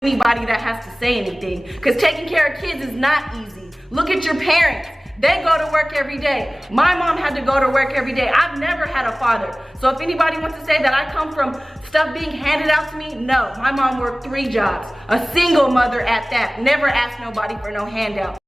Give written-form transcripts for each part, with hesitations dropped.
anybody that has to say anything, because taking care of kids is not easy. Look at your parents. They go to work every day. My mom had to go to work every day. I've never had a father. So if anybody wants to say that I come from stuff being handed out to me, no. My mom worked 3 jobs. A single mother at that. Never asked nobody for no handout.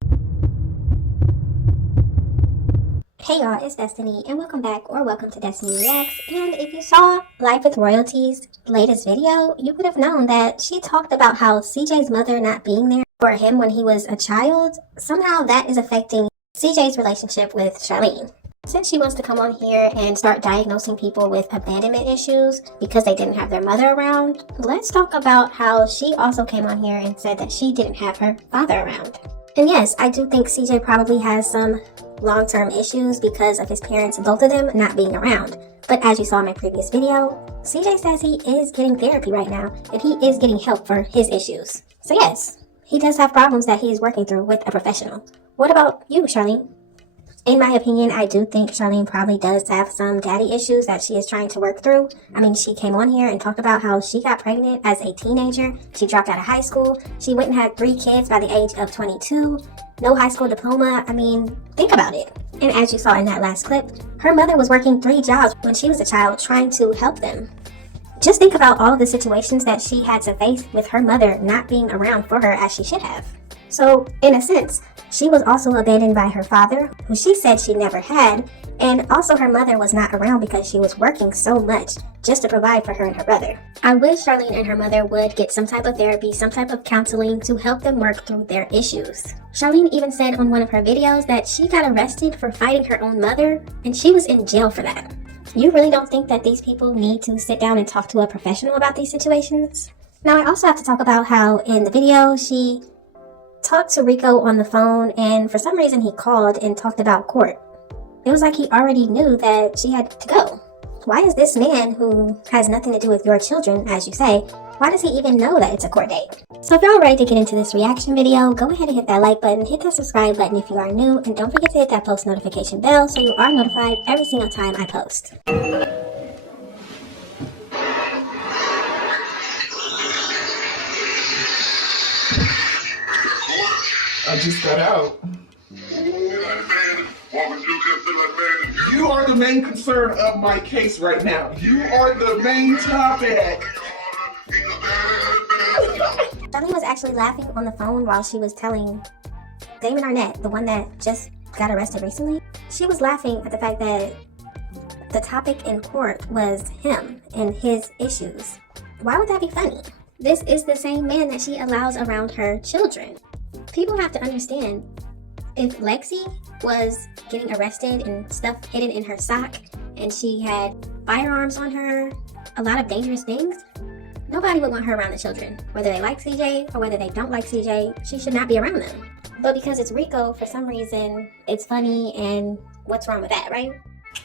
Hey y'all, it's Destiny, and welcome back, or welcome to DestinyReacts. And if you saw Life with Royalty's latest video, you would have known that she talked about how CJ's mother not being there for him when he was a child, somehow that is affecting CJ's relationship with Charlene. Since she wants to come on here and start diagnosing people with abandonment issues because they didn't have their mother around, let's talk about how she also came on here and said that she didn't have her father around. And yes, I do think CJ probably has some long-term issues because of his parents, both of them, not being around. But as you saw in my previous video, CJ says he is getting therapy right now and he is getting help for his issues. So yes, he does have problems that he is working through with a professional. What about you, Charlene? In my opinion, I do think Charlene probably does have some daddy issues that she is trying to work through. I mean, she came on here and talked about how she got pregnant as a teenager. She dropped out of high school. She went and had 3 kids by the age of 22. No high school diploma. I mean, think about it. And as you saw in that last clip, her mother was working 3 jobs when she was a child trying to help them. Just think about all of the situations that she had to face with her mother not being around for her as she should have. So, in a sense, she was also abandoned by her father, who she said she never had, and also her mother was not around because she was working so much just to provide for her and her brother. I wish Charlene and her mother would get some type of therapy, some type of counseling to help them work through their issues. Charlene even said on one of her videos that she got arrested for fighting her own mother, and she was in jail for that. You really don't think that these people need to sit down and talk to a professional about these situations? Now, I also have to talk about how in the video she talked to Rico on the phone, and for some reason he called and talked about court. It was like he already knew that she had to go. Why is this man who has nothing to do with your children, as you say, why does he even know that it's a court date? So if y'all ready to get into this reaction video, go ahead and hit that like button, hit that subscribe button if you are new, and don't forget to hit that post notification bell so you are notified every single time I post. I just got out. You are the main concern of my case right now. You are the main topic. Charlene was actually laughing on the phone while she was telling Damon Arnett, the one that just got arrested recently. She was laughing at the fact that the topic in court was him and his issues. Why would that be funny? This is the same man that she allows around her children. People have to understand, if Lexi was getting arrested and stuff hidden in her sock and she had firearms on her, a lot of dangerous things, nobody would want her around the children. Whether they like CJ or whether they don't like CJ, she should not be around them. But because it's Rico, for some reason, it's funny, and what's wrong with that, right?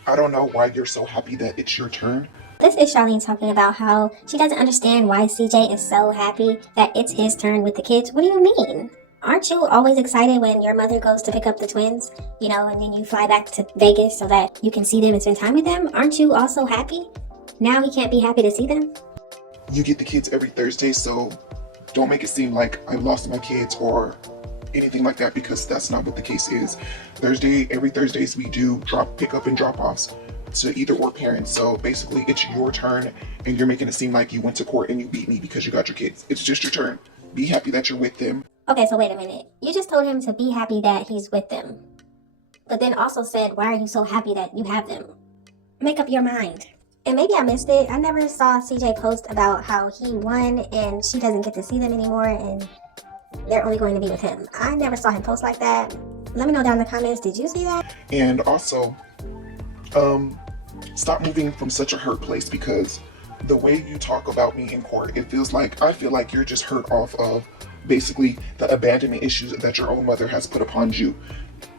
I don't know why you're so happy that it's your turn. This is Charlene talking about how she doesn't understand why CJ is so happy that it's his turn with the kids. What do you mean? Aren't you always excited when your mother goes to pick up the twins, you know, and then you fly back to Vegas so that you can see them and spend time with them? Aren't you also happy? Now he can't be happy to see them? You get the kids every Thursday, so don't make it seem like I lost my kids or anything like that, because that's not what the case is. Every Thursdays we do pick up and drop offs to either or parents. So basically it's your turn and you're making it seem like you went to court and you beat me because you got your kids. It's just your turn. Be happy that you're with them. Okay, so wait a minute. You just told him to be happy that he's with them, but then also said, why are you so happy that you have them? Make up your mind. And maybe I missed it. I never saw CJ post about how he won and she doesn't get to see them anymore and they're only going to be with him. I never saw him post like that. Let me know down in the comments, did you see that? And also, stop moving from such a hurt place, because the way you talk about me in court, I feel like you're just hurt off of basically the abandonment issues that your own mother has put upon you.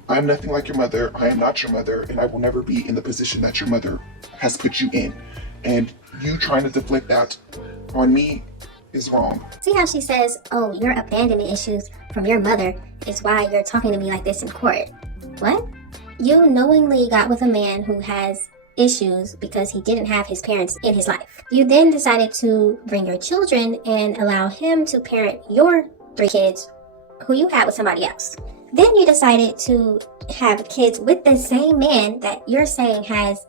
I'm nothing like your mother. I am not your mother, and I will never be in the position that your mother has put you in. And you trying to deflect that on me is wrong. See how she says, oh, your abandonment issues from your mother is why you're talking to me like this in court. What? You knowingly got with a man who has issues because he didn't have his parents in his life. You then decided to bring your children and allow him to parent your 3 kids who you had with somebody else. Then you decided to have kids with the same man that you're saying has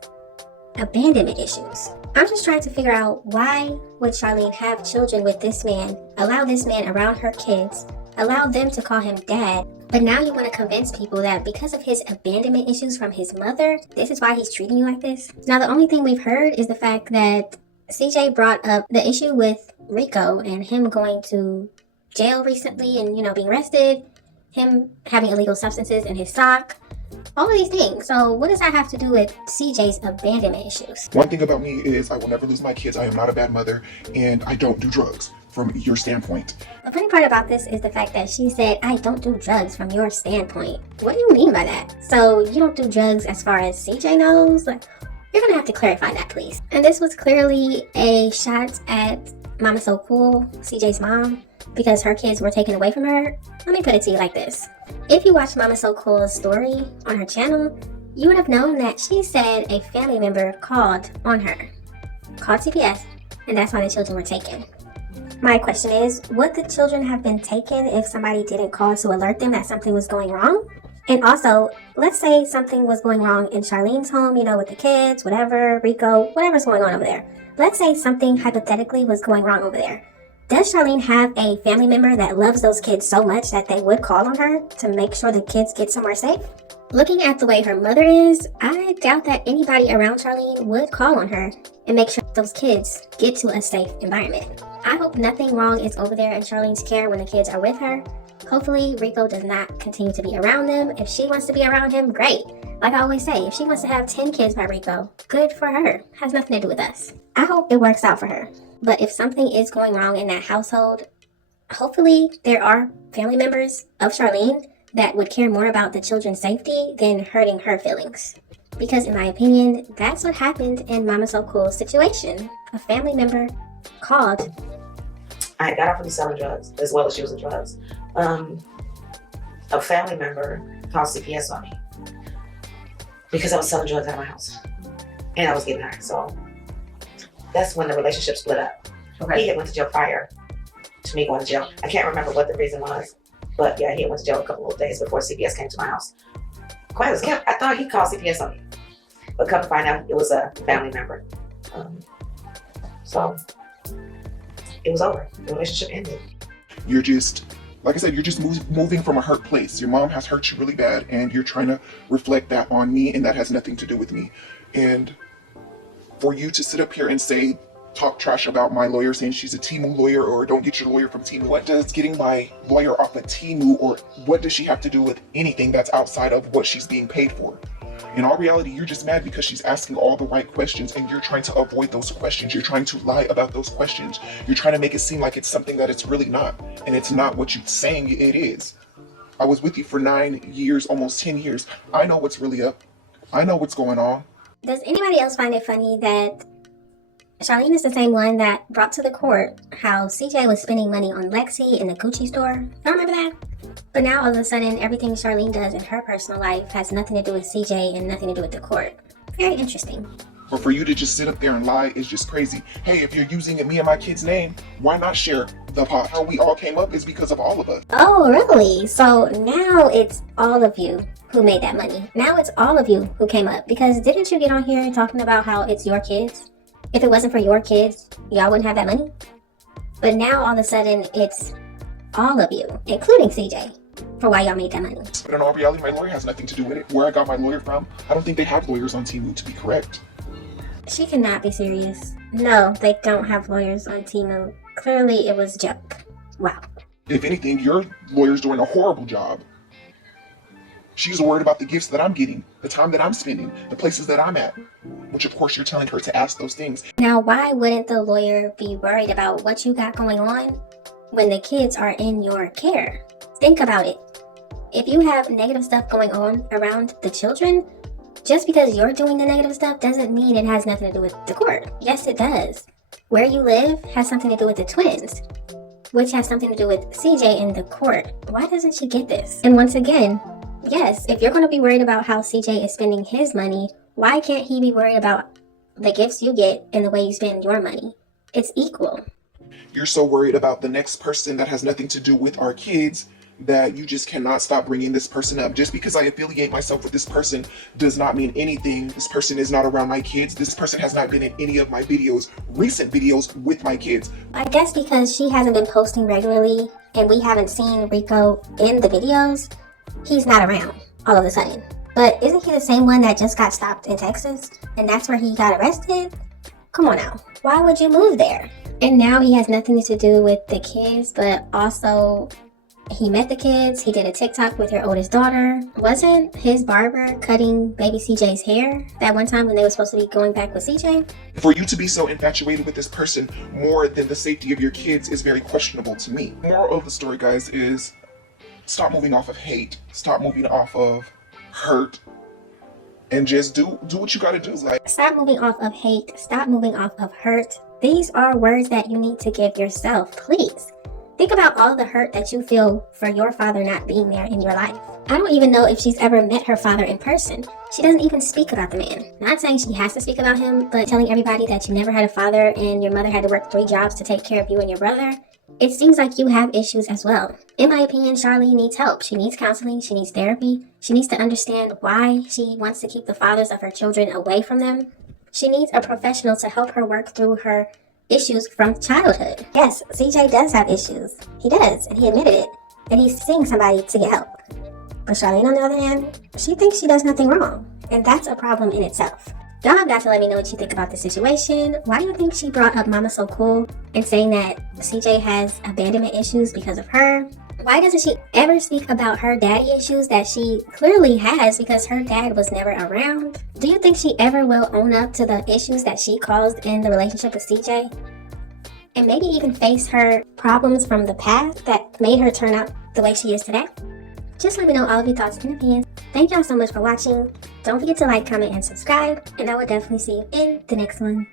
abandonment issues. I'm just trying to figure out, why would Charlene have children with this man, allow this man around her kids, allow them to call him dad, but now you want to convince people that because of his abandonment issues from his mother, this is why he's treating you like this? Now, the only thing we've heard is the fact that CJ brought up the issue with Rico and him going to jail recently and, being arrested, him having illegal substances in his sock, all of these things. So what does that have to do with CJ's abandonment issues? One thing about me is I will never lose my kids. I am not a bad mother, and I don't do drugs from your standpoint. The funny part about this is the fact that she said, I don't do drugs from your standpoint. What do you mean by that? So you don't do drugs as far as CJ knows? You're gonna have to clarify that, please. And this was clearly a shot at Mama So Cool, CJ's mom, because her kids were taken away from her. Let me put it to you like this. If you watched Mama So Cool's story on her channel, you would have known that she said a family member called on her, called CPS, and that's why the children were taken. My question is, would the children have been taken if somebody didn't call to alert them that something was going wrong? And also, let's say something was going wrong in Charlene's home, with the kids, whatever, Rico, whatever's going on over there. Let's say something hypothetically was going wrong over there. Does Charlene have a family member that loves those kids so much that they would call on her to make sure the kids get somewhere safe? Looking at the way her mother is, I doubt that anybody around Charlene would call on her and make sure those kids get to a safe environment. I hope nothing wrong is over there in Charlene's care when the kids are with her. Hopefully Rico does not continue to be around them. If she wants to be around him, great. Like I always say, if she wants to have 10 kids by Rico, good for her. Has nothing to do with us. I hope it works out for her. But if something is going wrong in that household, hopefully there are family members of Charlene that would care more about the children's safety than hurting her feelings. Because in my opinion, that's what happened in Mama So Cool's situation. A family member called. I got off of selling drugs as well as using drugs. A family member called CPS on me because I was selling drugs out of my house and I was getting high. So that's when the relationship split up. Okay. He had went to jail prior to me going to jail. I can't remember what the reason was, but yeah, he went to jail a couple of days before CPS came to my house. Quiet as kept. I thought he called CPS on me, but come to find out it was a family member. So it was over. The relationship ended. You're just, like I said, you're just moving from a hurt place. Your mom has hurt you really bad, and you're trying to reflect that on me, and that has nothing to do with me. And for you to sit up here and talk trash about my lawyer, saying she's a Temu lawyer or don't get your lawyer from Temu. What does getting my lawyer off of Temu, or what does she have to do with anything that's outside of what she's being paid for? In all reality, you're just mad because she's asking all the right questions and you're trying to avoid those questions. You're trying to lie about those questions. You're trying to make it seem like it's something that it's really not. And it's not what you're saying it is. I was with you for 9 years, almost 10 years. I know what's really up. I know what's going on. Does anybody else find it funny that Charlene is the same one that brought to the court how CJ was spending money on Lexi in the Gucci store? Y'all remember that? But now all of a sudden, everything Charlene does in her personal life has nothing to do with CJ and nothing to do with the court. Very interesting. But for you to just sit up there and lie is just crazy. Hey, if you're using me and my kid's name, why not share the pot? How we all came up is because of all of us. Oh, really? So now it's all of you who made that money. Now it's all of you who came up. Because didn't you get on here talking about how it's your kids? If it wasn't for your kids, y'all wouldn't have that money? But now all of a sudden, it's all of you, including CJ, for why y'all made that money. But in all reality, my lawyer has nothing to do with it. Where I got my lawyer from, I don't think they have lawyers on Temu, to be correct. She cannot be serious. No, they don't have lawyers on Temu. Clearly, it was a joke. Wow. If anything, your lawyer's doing a horrible job. She's worried about the gifts that I'm getting, the time that I'm spending, the places that I'm at. Which, of course, you're telling her to ask those things. Now, why wouldn't the lawyer be worried about what you got going on when the kids are in your care? Think about it. If you have negative stuff going on around the children, just because you're doing the negative stuff doesn't mean it has nothing to do with the court. Yes, it does. Where you live has something to do with the twins, which has something to do with CJ and the court. Why doesn't she get this? And once again, yes, if you're going to be worried about how CJ is spending his money, Why can't he be worried about the gifts you get and the way you spend your money? It's equal. You're so worried about the next person that has nothing to do with our kids that you just cannot stop bringing this person up. Just because I affiliate myself with this person does not mean anything. This person is not around my kids. This person has not been in any of my videos, recent videos with my kids. I guess because she hasn't been posting regularly and we haven't seen Rico in the videos, he's not around all of a sudden. But isn't he the same one that just got stopped in Texas? And that's where he got arrested? Come on now. Why would you move there? And now he has nothing to do with the kids, but also he met the kids. He did a TikTok with your oldest daughter. Wasn't his barber cutting baby CJ's hair that one time when they were supposed to be going back with CJ? For you to be so infatuated with this person more than the safety of your kids is very questionable to me. Moral of the story, guys, is stop moving off of hate. Stop moving off of hurt. And just do what you gotta do. Like, stop moving off of hate. Stop moving off of hurt. These are words that you need to give yourself, please. Think about all the hurt that you feel for your father not being there in your life. I don't even know if she's ever met her father in person. She doesn't even speak about the man. Not saying she has to speak about him, but telling everybody that you never had a father and your mother had to work 3 jobs to take care of you and your brother, it seems like you have issues as well. In my opinion, Charlie needs help. She needs counseling. She needs therapy. She needs to understand why she wants to keep the fathers of her children away from them. She needs a professional to help her work through her issues from childhood. Yes, CJ does have issues. He does, and he admitted it. And he's seeing somebody to get help. But Charlene, on the other hand, she thinks she does nothing wrong. And that's a problem in itself. Y'all have got to let me know what you think about this situation. Why do you think she brought up Mama So Cool and saying that CJ has abandonment issues because of her? Why doesn't she ever speak about her daddy issues that she clearly has because her dad was never around? Do you think she ever will own up to the issues that she caused in the relationship with CJ? And maybe even face her problems from the past that made her turn out the way she is today? Just let me know all of your thoughts and opinions. Thank y'all so much for watching. Don't forget to like, comment, and subscribe. And I will definitely see you in the next one.